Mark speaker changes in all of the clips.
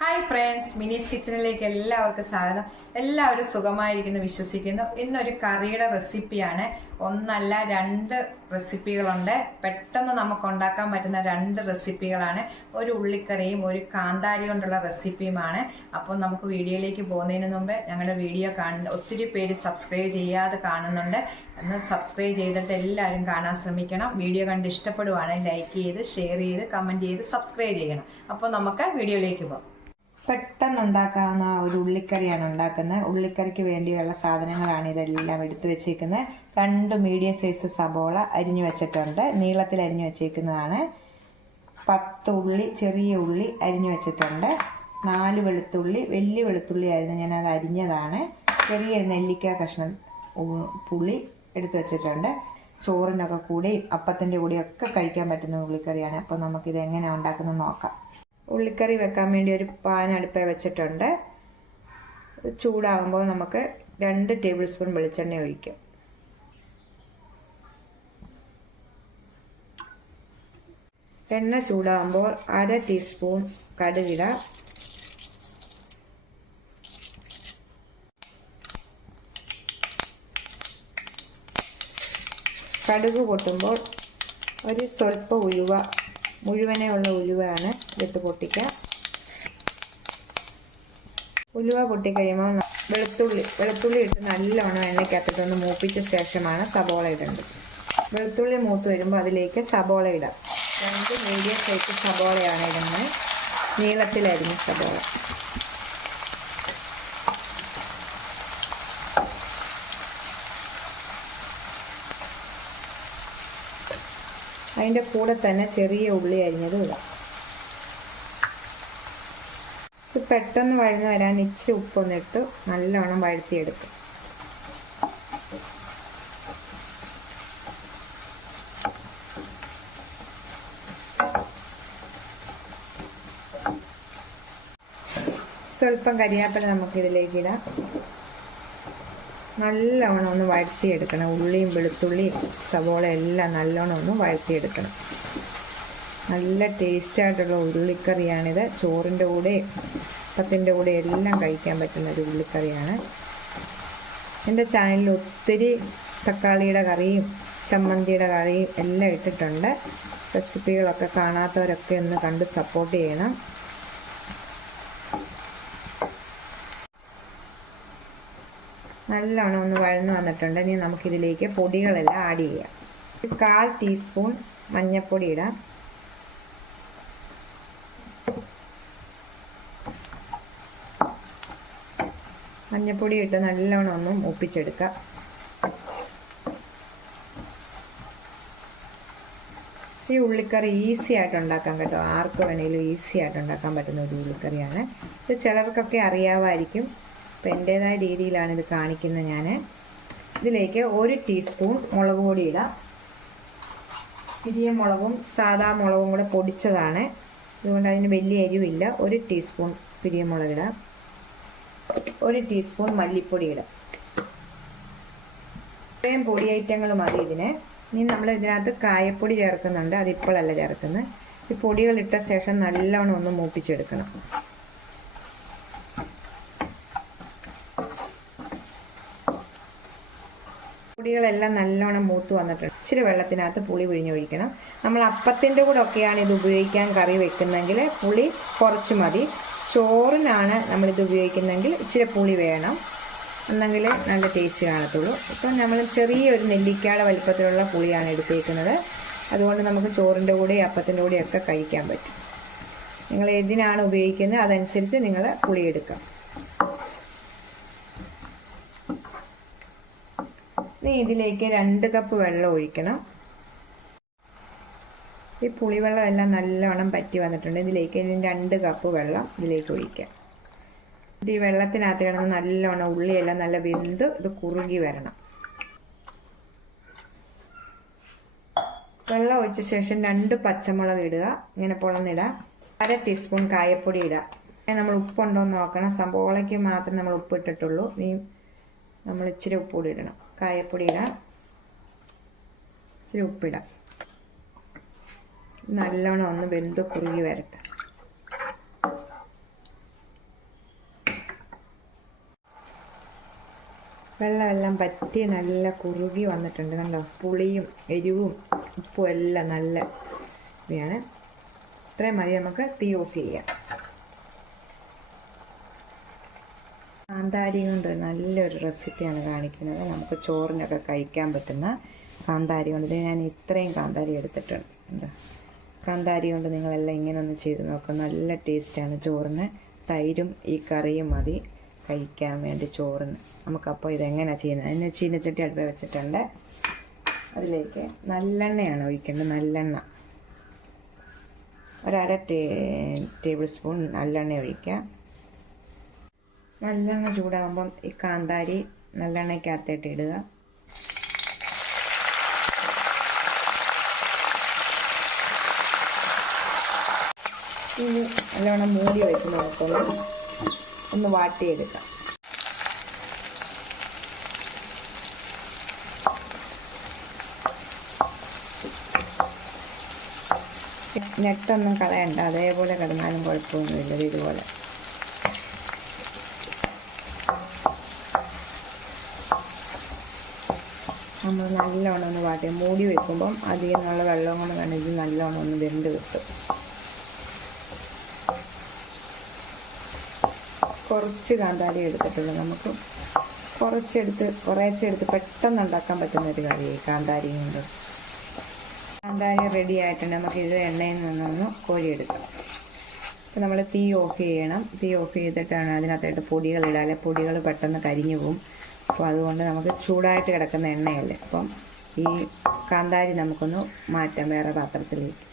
Speaker 1: Hi friends മിനീസ് കിച്ചണിലേക്ക് എല്ലാവർക്കും സ്വാഗതം. എല്ലാവരും സുഖമായിരിക്കുന്നു വിശ്വസിക്കുന്നു. ഇന്നൊരു കറിയുടെ റെസിപ്പിയാണ് ഒന്നല്ല രണ്ട് റെസിപ്പികളുണ്ട് പെട്ടെന്ന് നമുക്ക് ഉണ്ടാക്കാൻ പറ്റുന്ന രണ്ട് റെസിപ്പികളാണ് ഒരു ഉള്ളിക്കറിയും ഒരു കാന്താരി കൊണ്ടുള്ള റെസിപ്പിയുമാണ് അപ്പോൾ നമുക്ക് വീഡിയോയിലേക്ക് പോകുന്നതിന് മുമ്പ് ഞങ്ങളുടെ വീഡിയോ കാണുന്ന ഒത്തിരി പേര് സബ്സ്ക്രൈബ് ചെയ്യാതെ കാണുന്നുണ്ട്. ഒന്ന് സബ്സ്ക്രൈബ് ചെയ്തിട്ട് എല്ലാവരും കാണാൻ ശ്രമിക്കണം. വീഡിയോ കണ്ട് ഇഷ്ടപ്പെടുവാണെങ്കിൽ ലൈക്ക് ചെയ്ത് ഷെയർ ചെയ്ത് കമന്റ് ചെയ്ത് സബ്സ്ക്രൈബ് ചെയ്യണം. അപ്പോൾ നമുക്ക് വീഡിയോയിലേക്ക് പോകാം. പെട്ടെന്ന് ഉണ്ടാക്കാവുന്ന ഒരു ഉള്ളിക്കറിയാണ് ഉണ്ടാക്കുന്നത്. ഉള്ളിക്കറിക്ക് വേണ്ടിയുള്ള സാധനങ്ങളാണ് ഇതെല്ലാം എടുത്തു വെച്ചേക്കുന്നത്. രണ്ട് മീഡിയം സൈസ് സബോള അരിഞ്ഞു വെച്ചിട്ടുണ്ട്. നീളത്തിൽ അരിഞ്ഞു വെച്ചേക്കുന്നതാണ്. പത്ത് ഉള്ളി ചെറിയ ഉള്ളി അരിഞ്ഞു വെച്ചിട്ടുണ്ട്. നാല് വെളുത്തുള്ളി വലിയ വെളുത്തുള്ളി ആയിരുന്നു ഞാൻ അത് അരിഞ്ഞതാണ്. ചെറിയ നെല്ലിക്ക കഷ്ണം പുളി എടുത്തു വെച്ചിട്ടുണ്ട്. ചോറിനൊക്കെ കൂടെയും അപ്പത്തിന്റെ കൂടെയും ഒക്കെ കഴിക്കാൻ പറ്റുന്ന ഉള്ളിക്കറിയാണ്. അപ്പോൾ നമുക്കിത് എങ്ങനെയാണ് ഉണ്ടാക്കുന്നത് നോക്കാം. ഉള്ളിക്കറി വെക്കാൻ വേണ്ടി ഒരു പാൻ അടുപ്പേ വെച്ചിട്ടുണ്ട്. ചൂടാകുമ്പോൾ നമുക്ക് രണ്ട് ടേബിൾ സ്പൂൺ വെളിച്ചെണ്ണ ഒഴിക്കും. എണ്ണ ചൂടാകുമ്പോൾ അര ടീസ്പൂൺ കടുകിട. കടുക് പൊട്ടുമ്പോൾ ഒരു സ്വൽപ്പ ഉലുവ മുഴുവനെയുള്ള ഉലുവയാണ് ഇതിട്ട് പൊട്ടിക്കാം. ഉലുവ പൊട്ടിക്കഴിയുമ്പോൾ വെളുത്തുള്ളി വെളുത്തുള്ളി ഇട്ട് നല്ലോണം എണ്ണയ്ക്കകത്തിട്ടൊന്ന് മൂപ്പിച്ച ശേഷമാണ് സബോള ഇടേണ്ടത്. വെളുത്തുള്ളി മൂത്ത് വരുമ്പോൾ അതിലേക്ക് സബോള ഇടാം. രണ്ട് മീഡിയം സൈസ് സബോളയാണ് ഇടുന്നത്. നീളത്തിലരിഞ്ഞ സബോള അതിന്റെ കൂടെ തന്നെ ചെറിയ ഉള്ളി അരിഞ്ഞത് ഇടാം ഇത് പെട്ടെന്ന് വഴന്ന് വരാൻ ഇച്ചിരി ഉപ്പൊന്നിട്ട് നല്ലവണ്ണം വഴത്തിയെടുക്കും സ്വല്പം കരിയാപ്പില നമുക്കിതിലേക്ക് ഇടാം. നല്ലവണ്ണം ഒന്ന് വഴത്തിയെടുക്കണം ഉള്ളിയും വെളുത്തുള്ളിയും സവോള എല്ലാം നല്ലോണം ഒന്ന് വഴറ്റിയെടുക്കണം. നല്ല ടേസ്റ്റായിട്ടുള്ള ഉള്ളിക്കറിയാണിത്. ചോറിന്റെ കൂടെ പത്തിന്റെ കൂടെ എല്ലാം കഴിക്കാൻ പറ്റുന്ന ഒരു ഉള്ളിക്കറിയാണ്. എന്റെ ചാനലിൽ ഒത്തിരി തക്കാളിയുടെ കറിയും ചമ്മന്തിയുടെ കറിയും എല്ലാം ഇട്ടിട്ടുണ്ട്. റെസിപ്പികളൊക്കെ കാണാത്തവരൊക്കെ ഒന്ന് കണ്ട് സപ്പോർട്ട് ചെയ്യണം. നല്ലോണം ഒന്ന് വഴന്നു വന്നിട്ടുണ്ട്. ഇനി നമുക്കിതിലേക്ക് പൊടികളെല്ലാം ആഡ് ചെയ്യാം. കാൽ ടീസ്പൂൺ മഞ്ഞൾപ്പൊടി ഇടാം. മഞ്ഞൾപ്പൊടി ഇട്ട് നല്ലോണം ഒന്ന് ഒപ്പിച്ചെടുക്കുക ഈ ഉള്ളിക്കറി ഈസി ആയിട്ട് ഉണ്ടാക്കാൻ കേട്ടോ ആർക്ക് വേണേലും ഈസി ആയിട്ട് ഉണ്ടാക്കാൻ പറ്റുന്ന ഒരു ഉള്ളിക്കറിയാണ്. ഇത് ചിലർക്കൊക്കെ അറിയാമായിരിക്കും അപ്പം എന്റെതായ രീതിയിലാണ് ഇത് കാണിക്കുന്നത് ഞാൻ ഇതിലേക്ക് ഒരു ടീസ്പൂൺ മുളക് പൊടി ഇടാം. പിരിയ മുളകും സാധാ മുളകും കൂടെ പൊടിച്ചതാണ്. അതുകൊണ്ട് അതിന് വലിയ എരിവില്ല. ഒരു ടീസ്പൂൺ പിരിയ മുളക് ഒരു ടീസ്പൂൺ മല്ലിപ്പൊടി ഇടാം ഇത്രയും പൊടി ഐറ്റങ്ങൾ മതി ഇതിന്. ഇനി നമ്മൾ ഇതിനകത്ത് കായപ്പൊടി ചേർക്കുന്നുണ്ട്. അതിപ്പോഴല്ല ചേർക്കുന്നത് ഈ പൊടികൾ ഇട്ട ശേഷം നല്ലോണം ഒന്ന് മൂപ്പിച്ചെടുക്കണം. പൊടികളെല്ലാം നല്ലോണം മൂത്ത് വന്നിട്ടുണ്ട്. ഇച്ചിരി വെള്ളത്തിനകത്ത് പുളി പിഴിഞ്ഞൊഴിക്കണം നമ്മൾ അപ്പത്തിന്റെ കൂടെ ഒക്കെയാണ് ഇത് ഉപയോഗിക്കാൻ കറി വെക്കുന്നതെങ്കിൽ പുളി കുറച്ച് മതി. ചോറിനാണ് നമ്മളിത് ഉപയോഗിക്കുന്നതെങ്കിൽ ഇച്ചിരി പുളി വേണം. എന്നെങ്കിൽ നല്ല ടേസ്റ്റ് കാണത്തുള്ളൂ. ഇപ്പം നമ്മൾ ചെറിയൊരു നെല്ലിക്കയുടെ വലിപ്പത്തിലുള്ള പുളിയാണ് എടുത്തേക്കുന്നത്. അതുകൊണ്ട് നമുക്ക് ചോറിന്റെ കൂടെ അപ്പത്തിന്റെ കൂടെ ഒക്കെ കഴിക്കാൻ പറ്റും. നിങ്ങൾ ഏതിനാണ് ഉപയോഗിക്കുന്നത്? അതനുസരിച്ച് നിങ്ങൾ പുളി എടുക്കാം. ഇനി ഇതിലേക്ക് രണ്ട് കപ്പ് വെള്ളം ഒഴിക്കണം. ഈ പുളിവെള്ളം എല്ലാം നല്ലോണം പറ്റി വന്നിട്ടുണ്ട്. ഇതിലേക്ക് ഇനി രണ്ട് കപ്പ് വെള്ളം ഇതിലേക്ക് ഒഴിക്കാം. ഈ വെള്ളത്തിനകത്ത് കിടന്ന് നല്ലോണം ഉള്ളിയെല്ലാം നല്ല വെന്ത് ഇത് കുറുകി വരണം. വെള്ളം ഒഴിച്ച ശേഷം രണ്ട് പച്ചമുളക് ഇടുക. ഇങ്ങനെ പൊളന്നിടുക. അര ടീസ്പൂൺ കായപ്പൊടി ഇടുക. നമ്മൾ ഉപ്പുണ്ടോ എന്ന് നോക്കണം. സമ്പോളയ്ക്ക് മാത്രം നമ്മൾ ഉപ്പ് ഇട്ടിട്ടുള്ളൂ. നീ നമ്മൾ ഇച്ചിരി ഉപ്പ് കൂടി ഇടണം. കായപ്പൊടി ഇടാം. ഇച്ചിരി ഉപ്പിടാം നല്ലോണം ഒന്ന് വെന്ത് കുറുകി വരട്ടെ. വെള്ളമെല്ലാം പറ്റി നല്ല കുറുകി വന്നിട്ടുണ്ട് കണ്ടോ? പുളിയും എരിവും ഉപ്പും എല്ലാം നല്ല ഇതാണ്. ഇത്രയും മതി നമുക്ക് തീ ഓഫ് ചെയ്യാം. കാന്താരി കൊണ്ട് നല്ലൊരു റെസിപ്പിയാണ് കാണിക്കുന്നത്. നമുക്ക് ചോറിനൊക്കെ കഴിക്കാൻ പറ്റുന്ന കാന്താരി കൊണ്ട്. ഞാൻ ഇത്രയും കാന്താരി എടുത്തിട്ടുണ്ട്. കാന്താരി കൊണ്ട് നിങ്ങളെല്ലാം ഇങ്ങനെ ഒന്ന് ചെയ്ത് നോക്കുക നല്ല ടേസ്റ്റാണ് ചോറിന്. തൈരും ഈ കറിയും മതി. കഴിക്കാൻ വേണ്ടി ചോറിന്. നമുക്കപ്പോൾ ഇതെങ്ങനെയാണ് ചെയ്യുന്നത്? അതിന് ചീനച്ചട്ടി അടുപ്പ് വെച്ചിട്ടുണ്ട്. അതിലേക്ക് നല്ലെണ്ണയാണ് ഒഴിക്കേണ്ടത്. നല്ലെണ്ണ. ഒരര ടേ ടേബിൾ സ്പൂൺ നല്ലെണ്ണ ഒഴിക്കുക. നല്ലെണ്ണ ചൂടാകുമ്പം ഈ കാന്താരി നല്ലെണ്ണയ്ക്കകത്തേട്ട് ഇടുക. ഇനി നല്ലവണ്ണം മൂടി വെച്ച് നമുക്കൊന്ന് ഒന്ന് വാട്ടിയെടുക്കാം. നെട്ടൊന്നും കളയണ്ട. അതേപോലെ കിടന്നാലും കുഴപ്പമൊന്നുമില്ല. ഇത് ഇതുപോലെ. നമ്മൾ നല്ലോണം ഒന്ന് വാട്ടി. മൂടി വെക്കുമ്പം അതിൽ നിന്നുള്ള വെള്ളം കൊണ്ട് കണ്ടിട്ട് നല്ലോണം ഒന്ന് വെന്ത് കിട്ടും. കുറച്ച് കാന്താരി എടുത്തിട്ടുള്ളൂ. നമുക്ക് കുറച്ചെടുത്ത് കുറേച്ചെടുത്ത് പെട്ടെന്ന് ഉണ്ടാക്കാൻ പറ്റുന്ന ഒരു കറിയായി കാന്താരി കൊണ്ട്. കാന്താരി റെഡി ആയിട്ടുണ്ട് നമുക്ക് ഇത് എണ്ണയിൽ നിന്നൊന്ന് എടുക്കാം അപ്പോൾ നമ്മൾ തീ ഓഫ് ചെയ്യണം. തീ ഓഫ് ചെയ്തിട്ടാണ് അതിനകത്തായിട്ട് പൊടികൾ ഇടുക. പൊടികൾ പെട്ടെന്ന് കരിഞ്ഞു പോകും. അപ്പോൾ അതുകൊണ്ട് നമുക്ക് ചൂടായിട്ട് കിടക്കുന്ന എണ്ണയല്ലേ. അപ്പം ഈ കാന്താരി നമുക്കൊന്ന് മാറ്റാം. വേറെ പാത്രത്തിലേക്ക്.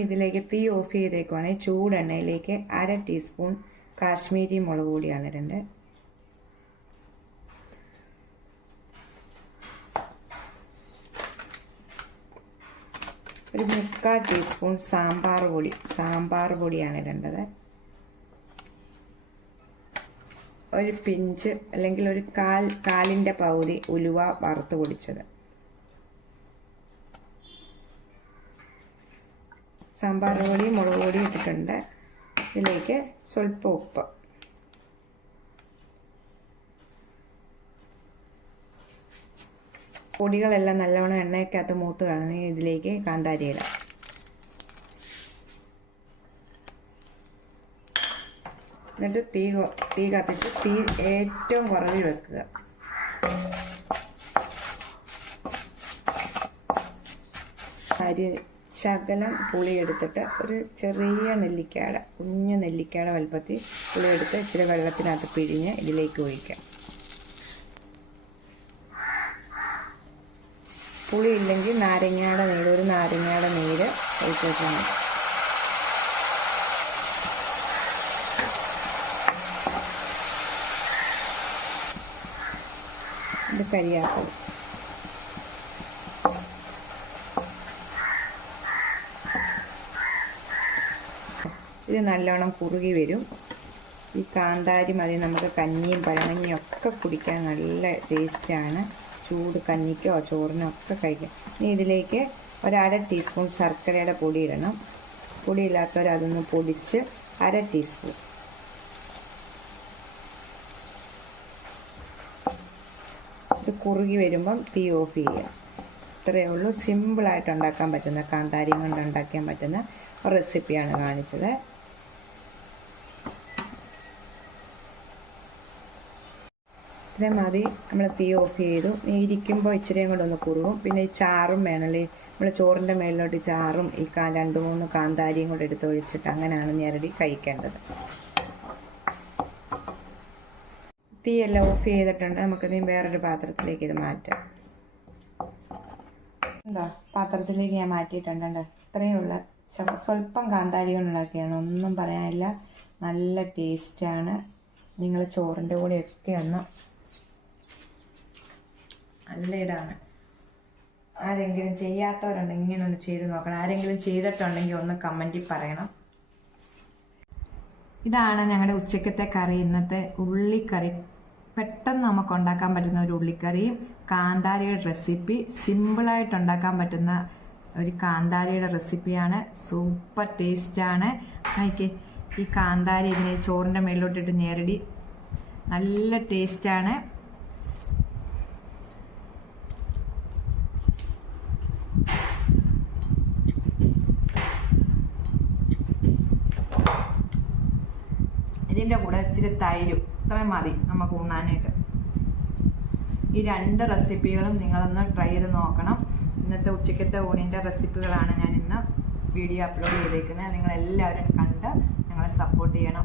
Speaker 1: ഇതിലേക്ക് തീ ഓഫ് ചെയ്തേക്കുവാണെങ്കിൽ ചൂടെണ്ണയിലേക്ക് അര ടീസ്പൂൺ കാശ്മീരി മുളക് പൊടിയാണ് ഇടേണ്ടത്. ഒരു മുക്കാൽ ടീസ്പൂൺ സാമ്പാർ പൊടി സാമ്പാർ പൊടിയാണ് ഇടേണ്ടത്. ഒരു പിഞ്ച് അല്ലെങ്കിൽ ഒരു കാൽ കാലിന്റെ പകുതി ഉലുവ വറുത്ത് പൊടിച്ചത്. സാമ്പാർ പൊടിയും മുളക് പൊടിയും ഇട്ടിട്ടുണ്ട്. ഇതിലേക്ക് സ്വൽപ്പം ഉപ്പ്. പൊടികളെല്ലാം നല്ലവണ്ണം എണ്ണയ്ക്കകത്ത് മൂത്ത് കളഞ്ഞ് ഇതിലേക്ക് കാന്താരി ഇടാം. എന്നിട്ട് തീ തീ കത്തിച്ച് തീ ഏറ്റവും കുറവിൽ വെക്കുക. അരി ശകലം പുളിയെടുത്തിട്ട് ഒരു ചെറിയ നെല്ലിക്കാട കുഞ്ഞു നെല്ലിക്കാട വലുപ്പത്തിൽ പുളിയെടുത്ത് ഇച്ചിരി വെള്ളത്തിനകത്ത് പിഴിഞ്ഞ് ഇതിലേക്ക് ഒഴിക്കാം. പുളി ഇല്ലെങ്കിൽ നാരങ്ങയുടെ നീര് ഒരു നാരങ്ങയുടെ നീര് ഒഴിച്ച് വെച്ചാൽ മതി ഇത് കരിയാക്കും ഇത് നല്ലോണം കുറുകി വരും. ഈ കാന്താരി മതി നമുക്ക് കഞ്ഞിയും പഴമഞ്ഞിയും ഒക്കെ കുടിക്കാൻ നല്ല ടേസ്റ്റാണ്. ചൂട് കഞ്ഞിക്കോ ചോറിനോ ഒക്കെ കഴിക്കാം. ഇനി ഇതിലേക്ക് ഒരര ടീസ്പൂൺ ശർക്കരയുടെ പൊടി ഇടണം. പൊടിയില്ലാത്തവർ അതൊന്ന് പൊടിച്ച് അര ടീസ്പൂൺ. ഇത് കുറുകി വരുമ്പം തീ ഓഫ് ചെയ്യുക. ഇത്രയേ ഉള്ളൂ. സിമ്പിളായിട്ട് ഉണ്ടാക്കാൻ പറ്റുന്ന കാന്താരിയും കൊണ്ട് ഉണ്ടാക്കാൻ പറ്റുന്ന റെസിപ്പിയാണ് കാണിച്ചത്. ഇത്രയും മതി. നമ്മൾ തീ ഓഫ് ചെയ്തു. ഇരിക്കുമ്പോൾ ഇച്ചിരിയും കൂടെ ഒന്ന് കുറുകും. പിന്നെ ഈ ചാറും വേണമല്ലേ നമ്മൾ ചോറിന്റെ മേളിലോട്ട് ചാറും ഈ കാ രണ്ട് മൂന്ന് കാന്താരിയും കൂടെ എടുത്ത് ഒഴിച്ചിട്ട് അങ്ങനെയാണ് ഞെരടി കഴിക്കേണ്ടത്. തീയെല്ലാം ഓഫ് ചെയ്തിട്ടുണ്ട്. നമുക്കിനി വേറൊരു പാത്രത്തിലേക്ക് ഇത് മാറ്റാം. എന്താ പാത്രത്തിലേക്ക് ഞാൻ മാറ്റിയിട്ടുണ്ട് ഇത്രയും ഇത്രയുള്ള സ്വല്പം കാന്താരി കൊണ്ടുണ്ടാക്കിയാണ് ഒന്നും പറയാനില്ല. നല്ല ടേസ്റ്റാണ് നിങ്ങൾ ചോറിന്റെ കൂടെയൊക്കെ ഒന്ന് നല്ല ആരെങ്കിലും ചെയ്യാത്തവരുണ്ടെങ്കിൽ ഇങ്ങനെ ഒന്ന് ചെയ്ത് നോക്കണം. ആരെങ്കിലും ചെയ്തിട്ടുണ്ടെങ്കിൽ ഒന്ന് കമന്റിൽ പറയണം. ഇതാണ് ഞങ്ങളുടെ ഉച്ചക്കത്തെ കറി. ഇന്നത്തെ ഉള്ളിക്കറി. പെട്ടെന്ന് നമുക്ക് ഉണ്ടാക്കാൻ പറ്റുന്ന ഒരു ഉള്ളിക്കറിയും കാന്താരിയുടെ റെസിപ്പി സിമ്പിളായിട്ട് ഉണ്ടാക്കാൻ പറ്റുന്ന ഒരു കാന്താരിയുടെ റെസിപ്പിയാണ് സൂപ്പർ ടേസ്റ്റാണ് നോക്കി ഈ കാന്താരി ഇതിനെ ചോറിന്റെ മേളിലോട്ടിട്ട് ഞെരടി. നല്ല ടേസ്റ്റാണ് ഇതിന്റെ കൂടെ ഇച്ചിരി തൈരും. ഇത്രയും മതി നമുക്ക് ഉണ്ണാനായിട്ട്. ഈ രണ്ട് റെസിപ്പികളും നിങ്ങളൊന്ന് ട്രൈ ചെയ്ത് നോക്കണം. ഇന്നത്തെ ഉച്ചക്കത്തെ ഊണിന്റെ റെസിപ്പികളാണ് ഞാൻ ഇന്ന് വീഡിയോ അപ്ലോഡ് ചെയ്തേക്കുന്നത്. നിങ്ങളെല്ലാവരും കണ്ട് ഞങ്ങളെ സപ്പോർട്ട് ചെയ്യണം.